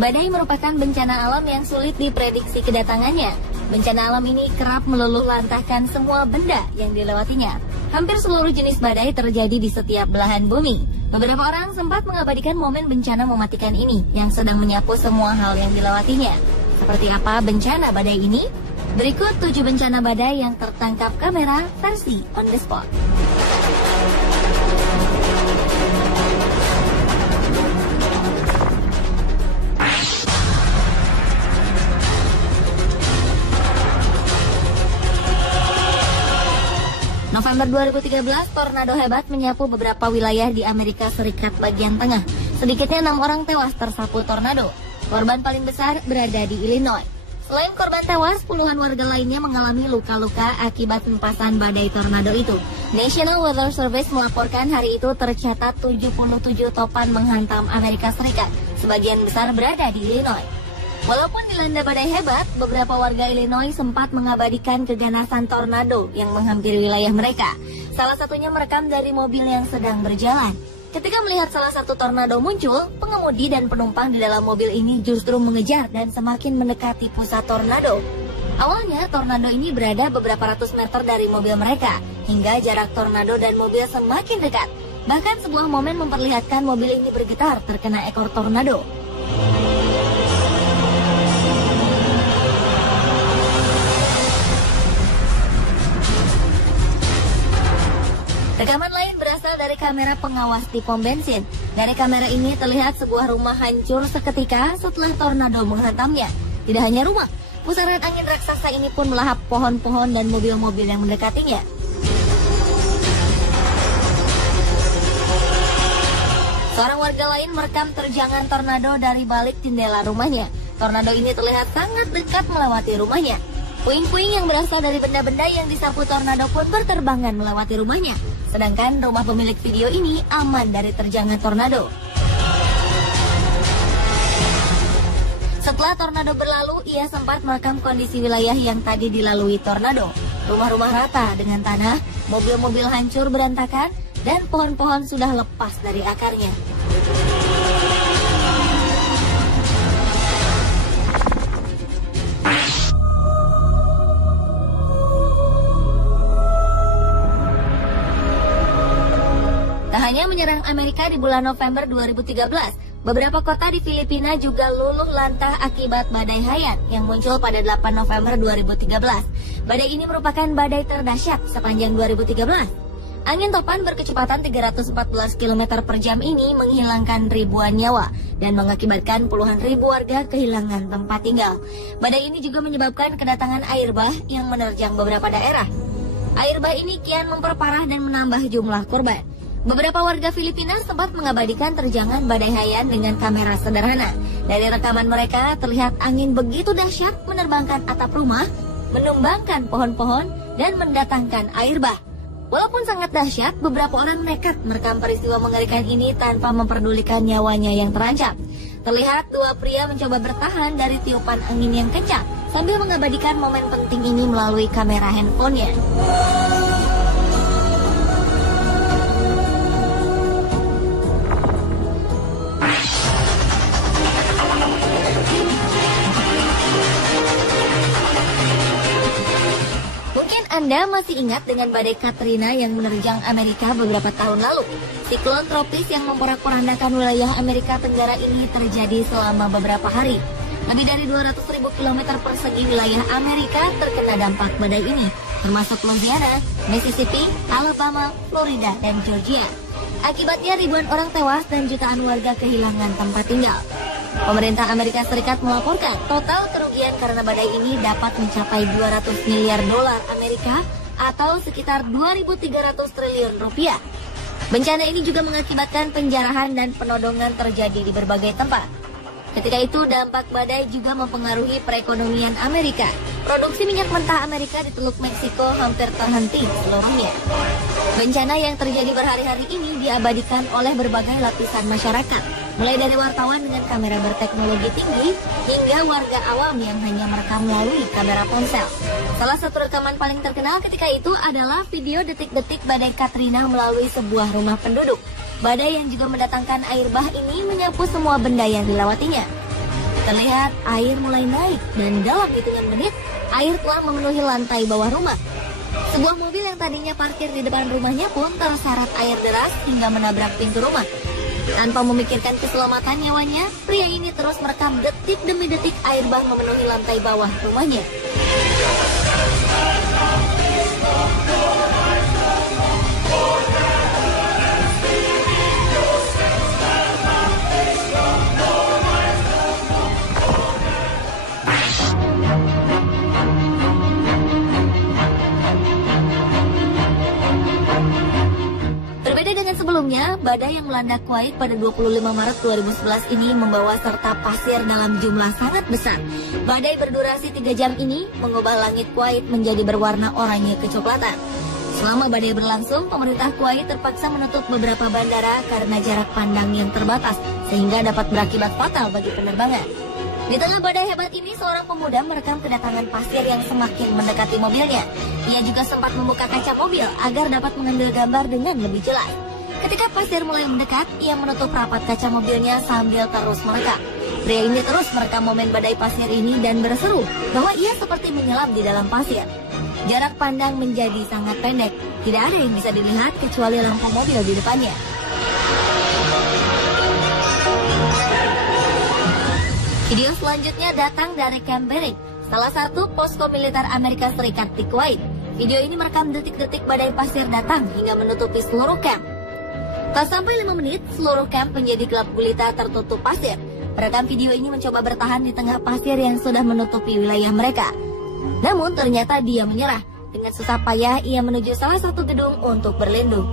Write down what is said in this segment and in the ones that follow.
Badai merupakan bencana alam yang sulit diprediksi kedatangannya. Bencana alam ini kerap meluluh lantahkan semua benda yang dilewatinya. Hampir seluruh jenis badai terjadi di setiap belahan bumi. Beberapa orang sempat mengabadikan momen bencana mematikan ini yang sedang menyapu semua hal yang dilewatinya. Seperti apa bencana badai ini? Berikut 7 bencana badai yang tertangkap kamera versi on the spot. November 2013, tornado hebat menyapu beberapa wilayah di Amerika Serikat bagian tengah. Sedikitnya 6 orang tewas tersapu tornado. Korban paling besar berada di Illinois. Selain korban tewas, puluhan warga lainnya mengalami luka-luka akibat hempasan badai tornado itu. National Weather Service melaporkan hari itu tercatat 77 topan menghantam Amerika Serikat. Sebagian besar berada di Illinois. Walaupun dilanda badai hebat, beberapa warga Illinois sempat mengabadikan keganasan tornado yang menghampiri wilayah mereka. Salah satunya merekam dari mobil yang sedang berjalan. Ketika melihat salah satu tornado muncul, pengemudi dan penumpang di dalam mobil ini justru mengejar dan semakin mendekati pusat tornado. Awalnya, tornado ini berada beberapa ratus meter dari mobil mereka, hingga jarak tornado dan mobil semakin dekat. Bahkan sebuah momen memperlihatkan mobil ini bergetar terkena ekor tornado. Rekaman lain berasal dari kamera pengawas di pom bensin. Dari kamera ini terlihat sebuah rumah hancur seketika setelah tornado menghantamnya. Tidak hanya rumah, pusaran angin raksasa ini pun melahap pohon-pohon dan mobil-mobil yang mendekatinya. Seorang warga lain merekam terjangan tornado dari balik jendela rumahnya. Tornado ini terlihat sangat dekat melewati rumahnya. Puing-puing yang berasal dari benda-benda yang disapu tornado pun berterbangan melewati rumahnya. Sedangkan rumah pemilik video ini aman dari terjangan tornado. Setelah tornado berlalu, ia sempat merekam kondisi wilayah yang tadi dilalui tornado. Rumah-rumah rata dengan tanah, mobil-mobil hancur berantakan, dan pohon-pohon sudah lepas dari akarnya. Hanya menyerang Amerika di bulan November 2013, beberapa kota di Filipina juga luluh lantah akibat badai Haiyan yang muncul pada 8 November 2013. Badai ini merupakan badai terdahsyat sepanjang 2013. Angin topan berkecepatan 314 km per jam ini menghilangkan ribuan nyawa dan mengakibatkan puluhan ribu warga kehilangan tempat tinggal. Badai ini juga menyebabkan kedatangan air bah yang menerjang beberapa daerah. Air bah ini kian memperparah dan menambah jumlah korban. Beberapa warga Filipina sempat mengabadikan terjangan badai Haiyan dengan kamera sederhana. Dari rekaman mereka terlihat angin begitu dahsyat menerbangkan atap rumah, menumbangkan pohon-pohon, dan mendatangkan air bah. Walaupun sangat dahsyat, beberapa orang nekat merekam peristiwa mengerikan ini tanpa memperdulikan nyawanya yang terancam. Terlihat dua pria mencoba bertahan dari tiupan angin yang kencang sambil mengabadikan momen penting ini melalui kamera handphonenya. Anda masih ingat dengan badai Katrina yang menerjang Amerika beberapa tahun lalu? Siklon tropis yang memporak-porandakan wilayah Amerika Tenggara ini terjadi selama beberapa hari. Lebih dari 200.000 km persegi wilayah Amerika terkena dampak badai ini, termasuk Louisiana, Mississippi, Alabama, Florida, dan Georgia. Akibatnya ribuan orang tewas dan jutaan warga kehilangan tempat tinggal. Pemerintah Amerika Serikat melaporkan total kerugian karena badai ini dapat mencapai 200 miliar dolar Amerika atau sekitar 2.300 triliun rupiah. Bencana ini juga mengakibatkan penjarahan dan penodongan terjadi di berbagai tempat. Ketika itu dampak badai juga mempengaruhi perekonomian Amerika. Produksi minyak mentah Amerika di Teluk Meksiko hampir terhenti seluruhnya. Bencana yang terjadi berhari-hari ini diabadikan oleh berbagai lapisan masyarakat, mulai dari wartawan dengan kamera berteknologi tinggi hingga warga awam yang hanya merekam melalui kamera ponsel. Salah satu rekaman paling terkenal ketika itu adalah video detik-detik badai Katrina melalui sebuah rumah penduduk. Badai yang juga mendatangkan air bah ini menyapu semua benda yang dilewatinya. Terlihat air mulai naik dan dalam hitungan menit, air telah memenuhi lantai bawah rumah. Sebuah mobil yang tadinya parkir di depan rumahnya pun terseret air deras hingga menabrak pintu rumah. Tanpa memikirkan keselamatan nyawanya, pria ini terus merekam detik demi detik air bah memenuhi lantai bawah rumahnya. Sebelumnya, badai yang melanda Kuwait pada 25 Maret 2011 ini membawa serta pasir dalam jumlah sangat besar. Badai berdurasi 3 jam ini mengubah langit Kuwait menjadi berwarna oranye kecoklatan. Selama badai berlangsung, pemerintah Kuwait terpaksa menutup beberapa bandara karena jarak pandang yang terbatas, sehingga dapat berakibat fatal bagi penerbangan. Di tengah badai hebat ini, seorang pemuda merekam kedatangan pasir yang semakin mendekati mobilnya. Ia juga sempat membuka kaca mobil agar dapat mengambil gambar dengan lebih jelas. Ketika pasir mulai mendekat, ia menutup rapat kaca mobilnya sambil terus merekam. Pria ini terus merekam momen badai pasir ini dan berseru bahwa ia seperti menyelam di dalam pasir. Jarak pandang menjadi sangat pendek, tidak ada yang bisa dilihat kecuali lampu mobil di depannya. Video selanjutnya datang dari Camp Bering, salah satu posko militer Amerika Serikat di Kuwait. Video ini merekam detik-detik badai pasir datang hingga menutupi seluruh camp. Tak sampai 5 menit, seluruh camp menjadi gelap gulita tertutup pasir. Perekam video ini mencoba bertahan di tengah pasir yang sudah menutupi wilayah mereka. Namun ternyata dia menyerah. Dengan susah payah, ia menuju salah satu gedung untuk berlindung.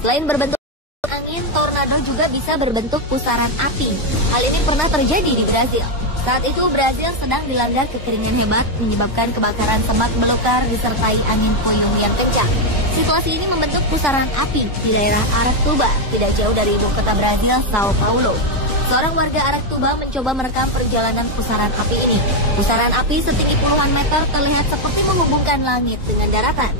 Selain berbentuk angin, tornado juga bisa berbentuk pusaran api. Hal ini pernah terjadi di Brazil. Saat itu Brazil sedang dilanda kekeringan hebat menyebabkan kebakaran semak belukar disertai angin puyuh yang kencang. Situasi ini membentuk pusaran api di daerah Aratuba, tidak jauh dari ibu kota Brazil, Sao Paulo. Seorang warga Aratuba mencoba merekam perjalanan pusaran api ini. Pusaran api setinggi puluhan meter terlihat seperti menghubungkan langit dengan daratan.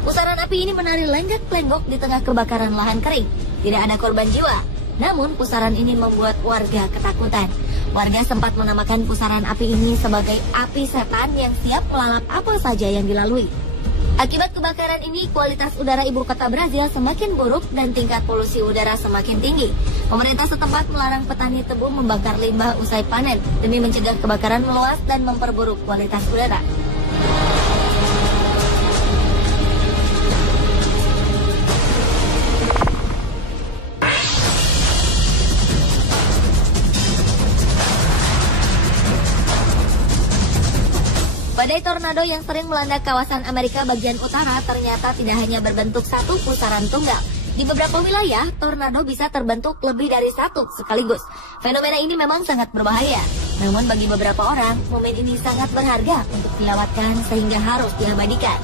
Pusaran api ini menari lenggak-lenggok di tengah kebakaran lahan kering. Tidak ada korban jiwa, namun pusaran ini membuat warga ketakutan. Warga sempat menamakan pusaran api ini sebagai api setan yang siap melalap apa saja yang dilalui. Akibat kebakaran ini, kualitas udara ibu kota Brazil semakin buruk dan tingkat polusi udara semakin tinggi. Pemerintah setempat melarang petani tebu membakar limbah usai panen demi mencegah kebakaran meluas dan memperburuk kualitas udara. Badai tornado yang sering melanda kawasan Amerika bagian utara ternyata tidak hanya berbentuk satu pusaran tunggal. Di beberapa wilayah, tornado bisa terbentuk lebih dari satu sekaligus. Fenomena ini memang sangat berbahaya. Namun bagi beberapa orang, momen ini sangat berharga untuk dilewatkan sehingga harus diabadikan.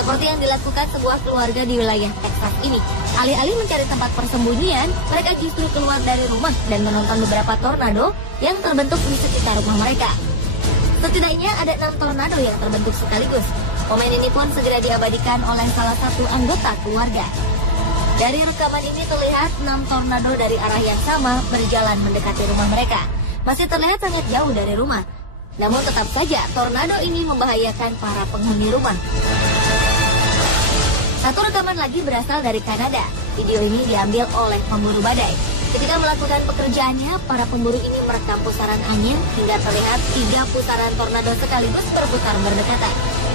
Seperti yang dilakukan sebuah keluarga di wilayah Texas ini. Alih-alih mencari tempat persembunyian, mereka justru keluar dari rumah dan menonton beberapa tornado yang terbentuk di sekitar rumah mereka. Setidaknya ada 6 tornado yang terbentuk sekaligus. Momen ini pun segera diabadikan oleh salah satu anggota keluarga. Dari rekaman ini terlihat 6 tornado dari arah yang sama berjalan mendekati rumah mereka. Masih terlihat sangat jauh dari rumah. Namun tetap saja tornado ini membahayakan para penghuni rumah. Satu rekaman lagi berasal dari Kanada. Video ini diambil oleh pemburu badai. Ketika melakukan pekerjaannya, para pemburu ini merekam pusaran angin hingga terlihat 3 pusaran tornado sekaligus berputar berdekatan.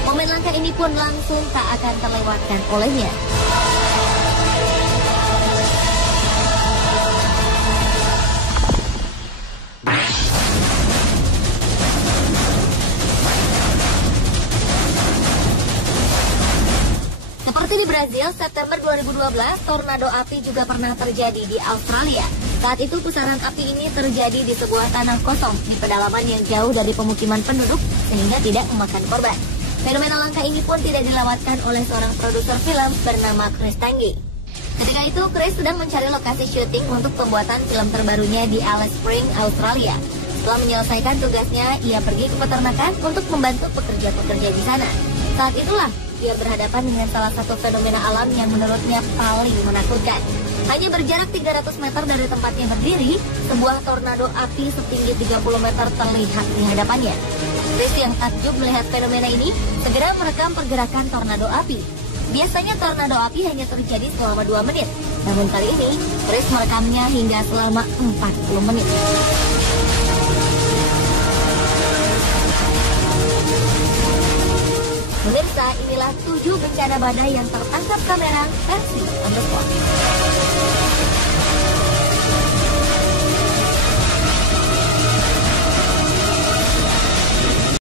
Momen langka ini pun langsung tak akan terlewatkan olehnya. Seperti di Brazil, September 2012, tornado api juga pernah terjadi di Australia. Saat itu pusaran api ini terjadi di sebuah tanah kosong di pedalaman yang jauh dari pemukiman penduduk sehingga tidak memakan korban. Fenomena langka ini pun tidak dilewatkan oleh seorang produser film bernama Chris Tange. Ketika itu, Chris sedang mencari lokasi syuting untuk pembuatan film terbarunya di Alice Springs, Australia. Setelah menyelesaikan tugasnya, ia pergi ke peternakan untuk membantu pekerja-pekerja di sana. Saat itulah, ia berhadapan dengan salah satu fenomena alam yang menurutnya paling menakutkan. Hanya berjarak 300 meter dari tempatnya berdiri, sebuah tornado api setinggi 30 meter terlihat di hadapannya. Chris yang takjub melihat fenomena ini, segera merekam pergerakan tornado api. Biasanya tornado api hanya terjadi selama 2 menit, namun kali ini Chris merekamnya hingga selama 40 menit. Pemirsa, inilah 7 bencana badai yang tertangkap kamera versi On The Spot.